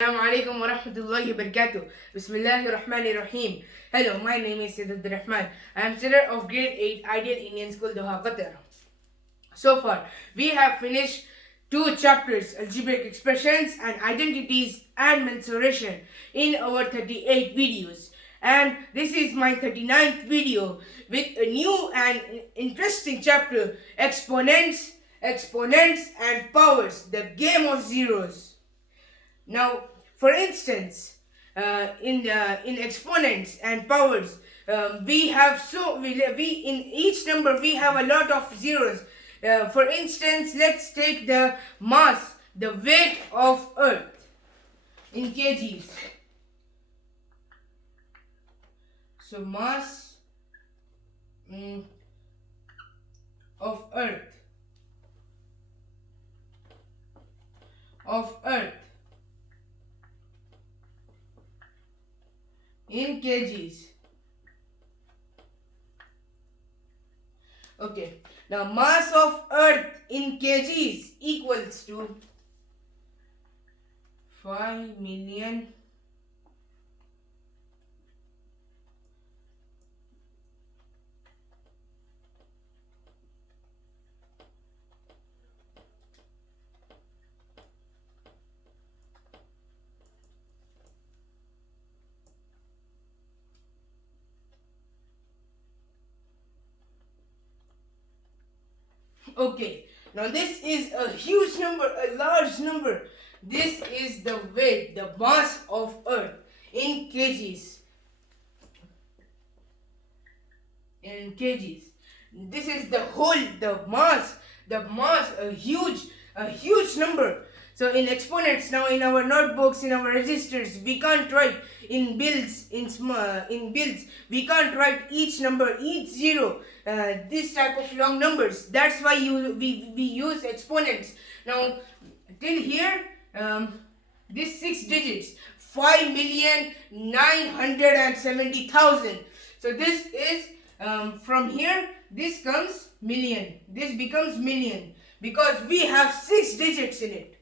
Assalamu alaikum wa rahmatullahi wa barakatuh. Bismillahir Rahmanir Rahim. Hello, my name is Syed Rahman. I am student of grade 8 Ideal Indian School, Doha, Qatar. So far, we have finished two chapters, algebraic expressions and identities and mensuration in our 38 videos. And this is my 39th video with a new and interesting chapter, exponents and powers, the game of zeros. Now, for instance, in exponents and powers, we in each number we have a lot of zeros. For instance, let's take the mass, the weight of Earth in kgs. So mass of Earth in kgs. Okay, now mass of Earth in kgs equals to 5 million Okay, now this is a huge number, a large number. This is the weight, the mass of Earth in kgs. In kgs. This is the mass, a huge number. So in exponents, now in our notebooks, in our registers, we can't write in bills, we can't write each number, each zero, this type of long numbers. That's why we use exponents. Now till here, this 6 digits, 5,970,000. So this is from here, this comes million. This becomes million because we have 6 digits in it.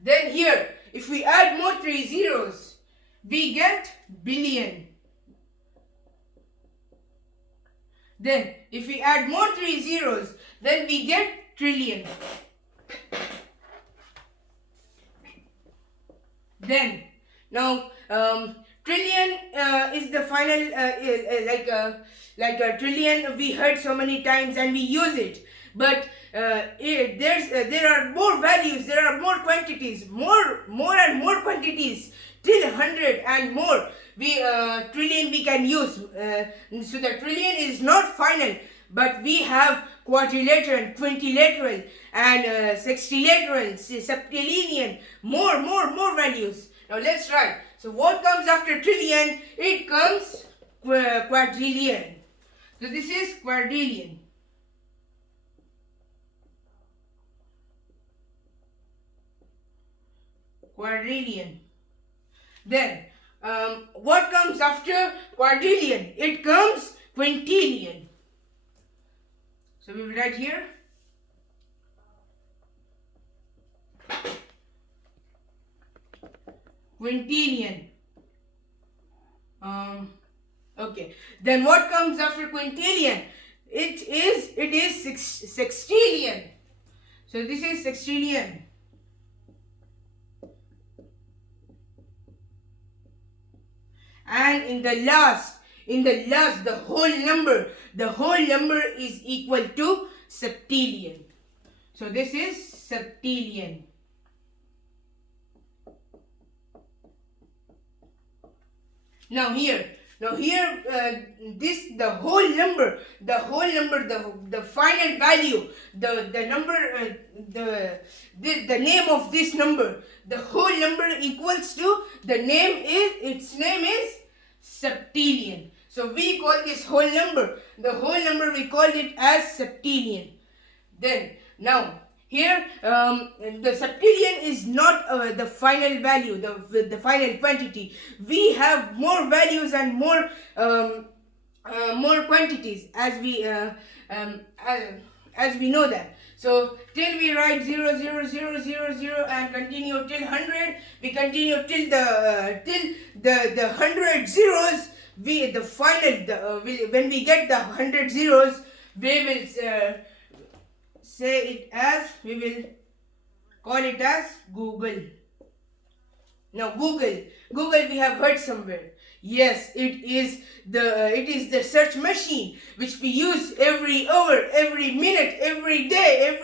Then here, if we add more 3 zeros, we get billion. Then, if we add more 3 zeros, then we get trillion. Then, now, trillion is the final, like a trillion we heard so many times and we use it. But there are more values, there are more quantities, more and more quantities till 100 and more. Trillion we can use. So the trillion is not final, but we have quadrilateral, quintilateral, and sextilateral, septillion, more values. Now let's try. So what comes after trillion? It comes quadrillion. So this is quadrillion. Quadrillion. Then, what comes after quadrillion? It comes quintillion. So we will write here. Quintillion. Okay. Then what comes after quintillion? It is sextillion. So this is sextillion. And in the last, the whole number is equal to septillion. So this is septillion. Now here, this the whole number, the final value, the name of this number, the whole number equals to its name is septillion. So we call this whole number, we call it as septillion. Then now here the septillion is not the final value, the final quantity. We have more values and more quantities as we know that. So till we write 0, 0, 0, 0, 0 and continue till 100, we continue till the 100 zeros. The final when we get the 100 zeros, we will say it as, we will call it as Google. Now Google we have heard somewhere. Yes, it is the search machine which we use every hour, every minute, every day,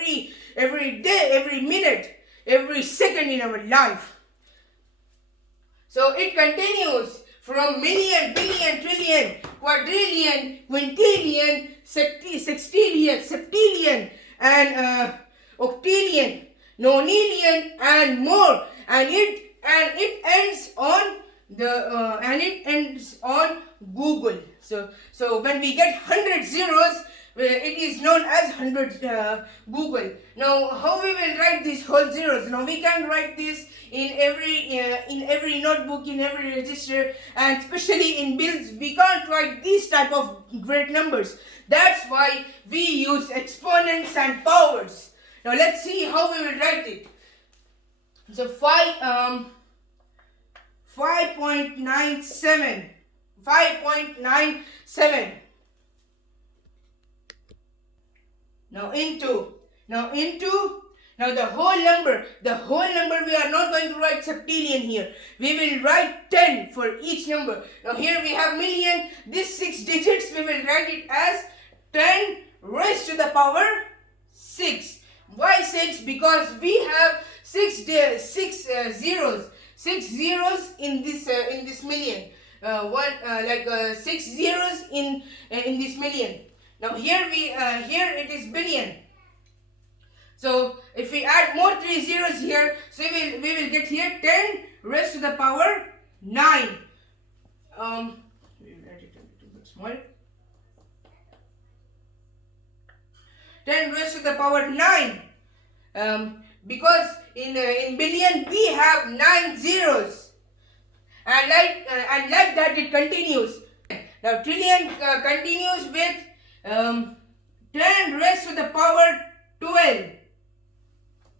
every minute, every second in our life. So it continues from million, billion, trillion, quadrillion, quintillion, sextillion, septillion, and octillion, nonillion, and more. And it ends on Google. So when we get 100 zeros, it is known as 100 Google. Now how we will write these whole zeros? Now we can write this in every notebook, in every register, and especially in bills. We can't write these type of great numbers. That's why we use exponents and powers. Now let's see how we will write it. So 5.97. 5.97. Now the whole number we are not going to write septillion here. We will write 10 for each number. Now here we have million. This 6 digits we will write it as 10 raised to the power 6. Why 6? Because we have 6 zeros. 6 zeros in this million. 6 zeros in this million. Now here it is billion. So if we add more 3 zeros here, so we will get here 10 raised to the power 9. We will write it a little bit small. 10 raised to the power 9. Because in billion we have 9 zeros, and like that it continues. Now trillion continues with 10 raised to the power 12.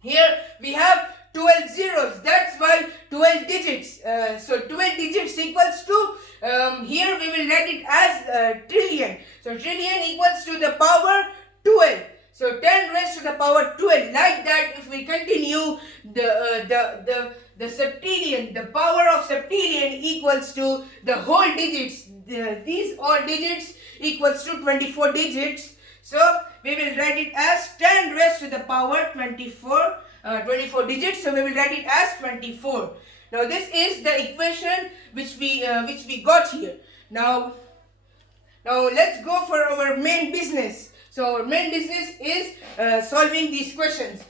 Here we have 12 zeros. That's why 12 digits. So 12 digits equals to, here we will write it as trillion. So trillion equals to the power 12. So 10 raised to the power 12. Like that, if we continue, the septillion, the power of septillion equals to the whole digits. These all digits equals to 24 digits. So we will write it as 10 raised to the power 24 digits. So we will write it as 24. Now this is the equation which we got here. Now let's go for our main business. So our main business is solving these questions.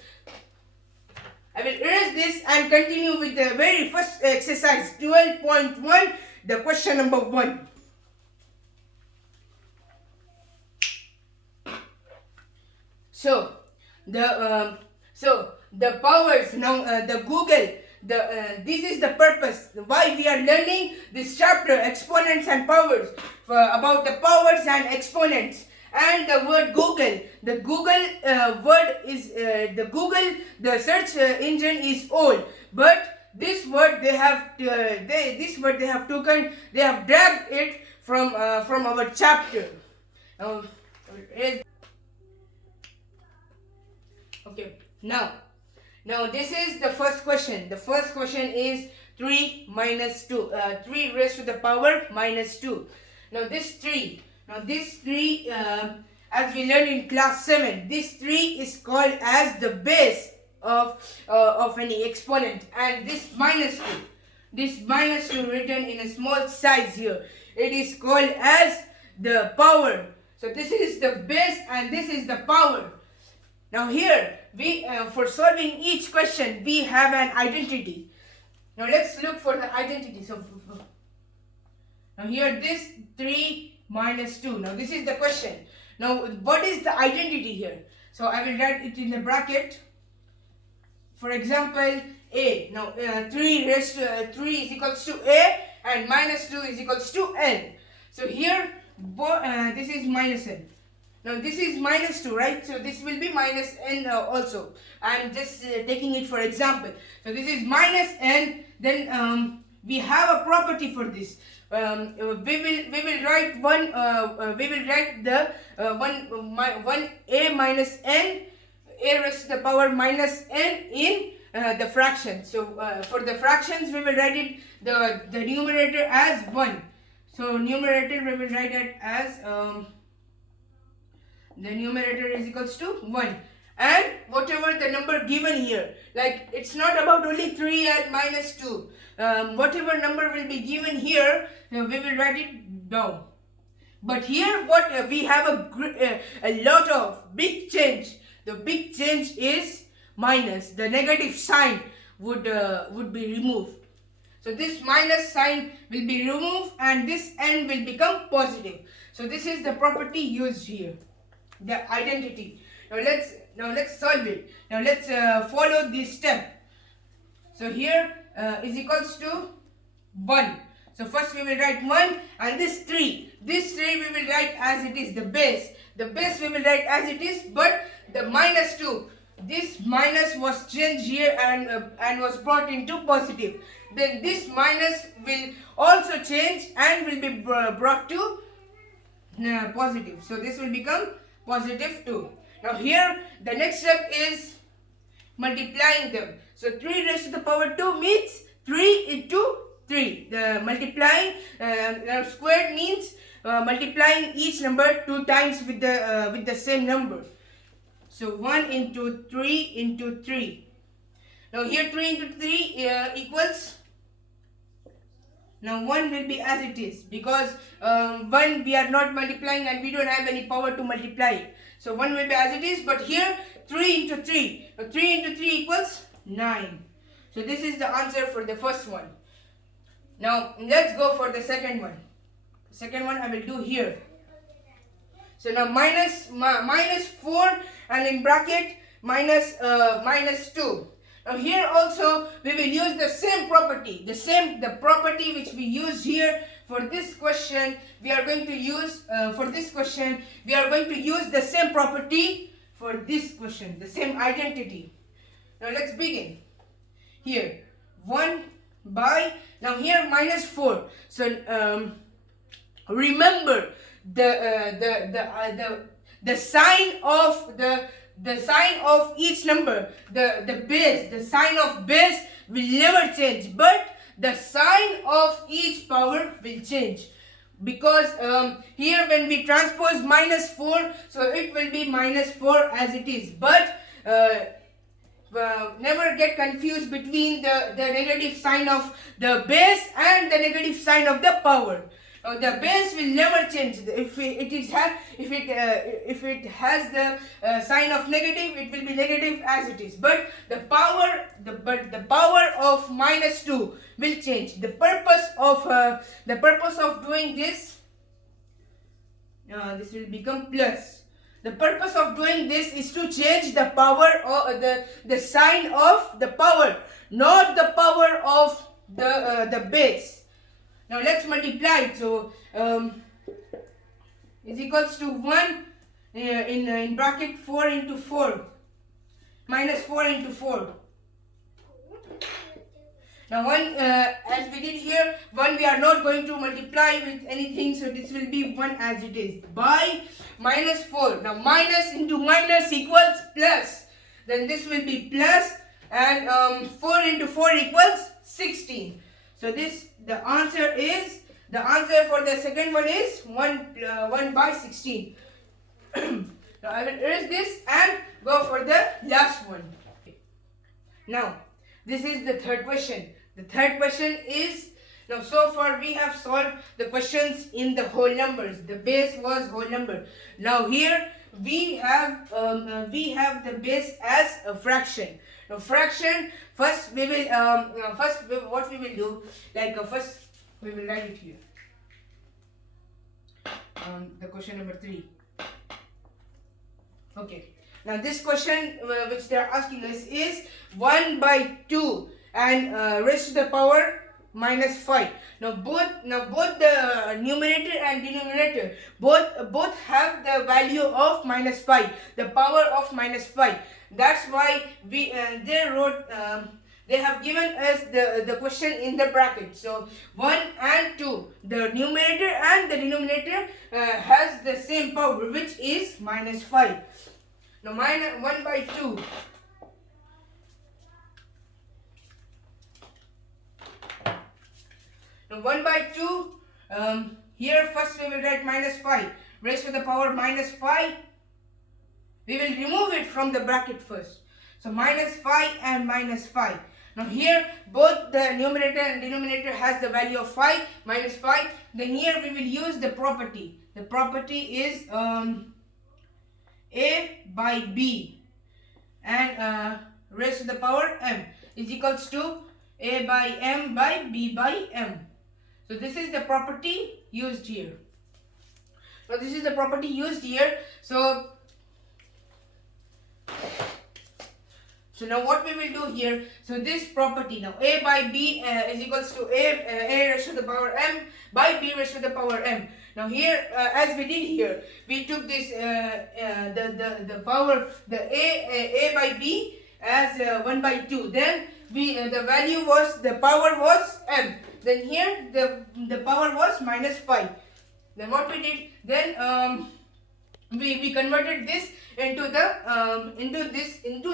I will erase this and continue with the very first exercise, 12.1, the question number 1. So the powers, now the Google, this is the purpose why we are learning this chapter, exponents and powers, about the powers and exponents. And the word Google, the Google word is the search engine is old, but this word they have taken, they have dragged it from our chapter. Okay, now this is the first question. The first question is 3 minus 2. 3 raised to the power minus 2. Now this 3, as we learned in class 7, this 3 is called as the base of any exponent. And this minus 2 written in a small size here, it is called as the power. So this is the base and this is the power. Now here, we for solving each question, we have an identity. Now let's look for the identity. So now here this 3 minus 2. Now this is the question. Now what is the identity here? So I will write it in the bracket. For example, A. Now 3 raised to 3 is equals to A and minus 2 is equals to N. So here this is minus N. Now this is minus 2, right? So this will be minus n also. I am just taking it for example. So this is minus n. Then we have a property for this. We will write the one a minus n, a raised to the power minus n in the fraction. So for the fractions we will write it the numerator as 1. So numerator we will write it as the numerator is equals to 1, and whatever the number given here, like it's not about only 3 and minus 2, whatever number will be given here, we will write it down. But here what we have a lot of big change. The big change is minus. The negative sign would be removed. So this minus sign will be removed and this n will become positive. So this is the property used here, the identity. Now let's solve it. Now let's follow this step. So here is equals to 1. So first we will write 1, and this 3. This 3 we will write as it is, the base. The base we will write as it is, but the minus 2. This minus was changed here and was brought into positive. Then this minus will also change and will be brought to positive. So this will become positive 2. Now here the next step is multiplying them. So 3 raised to the power 2 means 3 into 3. The multiplying squared means multiplying each number 2 times with the same number. So 1 into 3 into 3. Now here 3 into 3 equals. Now 1 will be as it is, because 1 we are not multiplying and we don't have any power to multiply it. So 1 will be as it is, but here 3 into 3. Now 3 into 3 equals 9. So this is the answer for the first one. Now let's go for the second one. The second one I will do here. So now minus 4 and in bracket minus 2. Now here also we will use the same property, the property which we used here for this question. We are going to use the same property for this question, the same identity. Now let's begin. Here 1 by, now here minus 4. So remember the sign of each number, the base, the sign of base will never change, but the sign of each power will change. Because here when we transpose minus 4, so it will be minus 4 as it is. But never get confused between the negative sign of the base and the negative sign of the power. The base will never change. If it has the sign of negative, it will be negative as it is. But the power of minus 2 will change. The purpose of doing this, this will become plus. The purpose of doing this is to change the power or the sign of the power, not the power of the base. Now let's multiply it. So is equals to 1 in bracket 4 into 4 minus 4 into 4. Now 1 as we did here, 1 we are not going to multiply with anything, so this will be 1 as it is, by minus 4. Now minus into minus equals plus. Then this will be plus, and 4 into 4 equals 16. So the answer for the second one is 1 by 16. Now I will erase this and go for the last one. Now this is the third question. The third question is, now so far we have solved the questions in the whole numbers. The base was whole number. Now here we have the base as a fraction. Now fraction, first we will what we will do, like first we will write it here. The question number 3. Okay. Now this question which they are asking us is 1 by 2 and raised to the power minus 5. Now both the numerator and denominator both have the value of minus 5, the power of minus 5. That's why they have given us the question in the bracket. So 1 and 2, the numerator and the denominator has the same power, which is minus 5. Now minus 1 by 2. Now 1 by 2, here first we will write minus 5 raised to the power minus 5. We will remove it from the bracket first. So minus 5 and minus 5. Now here both the numerator and denominator has the value of 5, minus 5. Then here we will use the property. The property is a by b and raised to the power m is equals to a by m by b by m. So this is the property used here. Now this is the property used here. So now what we will do here, so this property, now a by b is equals to a raised to the power m by b raised to the power m. Now here as we did here, we took this the power, the a by b as 1 by 2. Then the value was, the power was m. Then here the power was minus 5. Then what we did, then we converted this into the into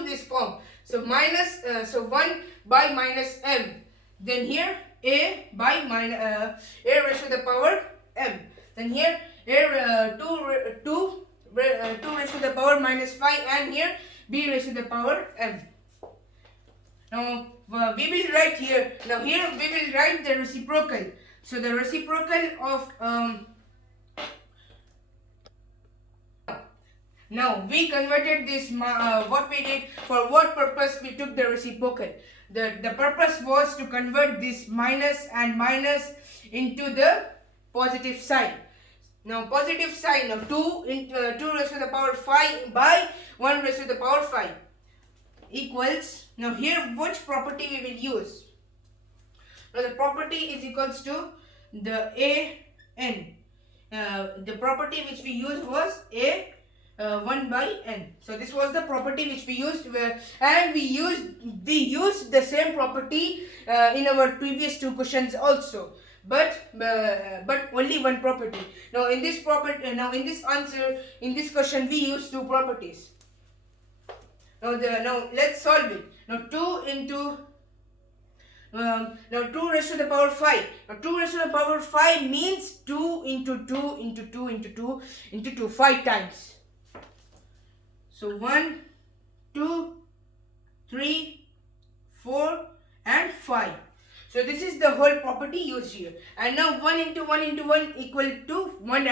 this form. So minus so 1 by minus m. Then here a by minus a raised to the power m. Then here a 2 raised to the power minus 5, and here b raised to the power m. Now we will write here. Now here we will write the reciprocal. So the reciprocal of now we converted this, what we did, for what purpose we took the reciprocal. The purpose was to convert this minus and minus into the positive sign. Now positive sign of 2 into 2 raised to the power 5 by 1 raised to the power 5 equals, now here which property we will use? Now the property is equals to the a n. The property which we used was a 1 by n. So this was the property which we used, and we used the same property in our previous two questions also, but only one property. Now in this answer, in this question, we use two properties. Now let's solve it. Now 2 into now 2 raised to the power 5. Now 2 raised to the power 5 means 2 into 2 into 2 into 2 into 2, 5 times. So 1, 2, 3, 4 and 5. So this is the whole property used here. And now 1 into 1 into 1 equal to 1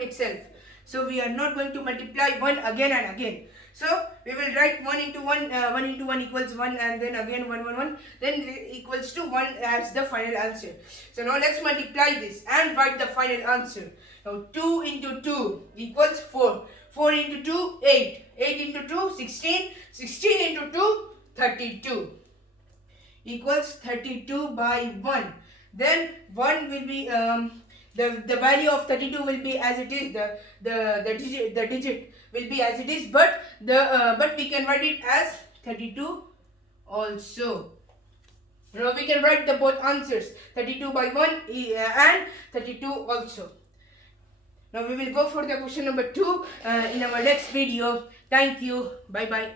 itself. So we are not going to multiply 1 again and again. So we will write 1 into 1, 1 into 1 equals 1, and then again 1, 1, 1, then equals to 1 as the final answer. So now let's multiply this and write the final answer. Now 2 into 2 equals 4. 4 into 2, 8. 8 into 2, 16. 16 into 2, 32. Equals 32 by 1. Then 1 will be, the value of 32 will be as it is, the digit will be as it is, but we can write it as 32 also. Now we can write the both answers, 32 by 1 and 32 also. Now we will go for the question number 2 in our next video. Thank you. Bye bye.